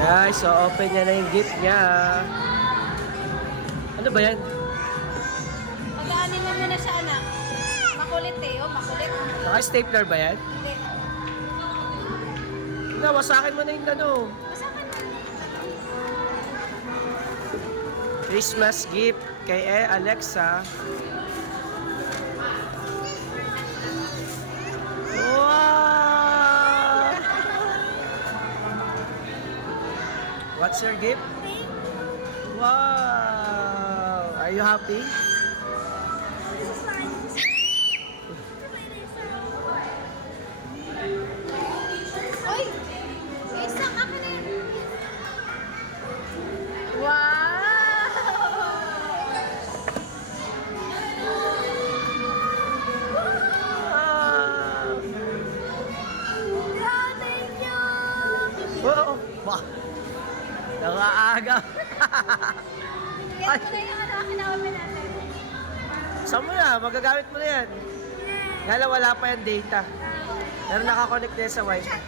Guys, so open niya na yung gift niya. Ano ba yan? Pag-aanin mo muna siya, anak. Makulit eh, oh, makulit. Naka-stapler ba yan? Hindi. Wasakin mo na yung ano. Masakan mo. Christmas gift kay Alexa. Wow! What's your gift? Wow! Are you happy? Uy! Isang ako na yun. Wow! Ah! Yeah, thank you! Oh! Wow! Nakaaga! Kaya mo na yung ano, kinawamin natin. Saan mo na? Magagamit mo na yan. Kala wala pa yung data. Pero nakakonect na yan sa wifi.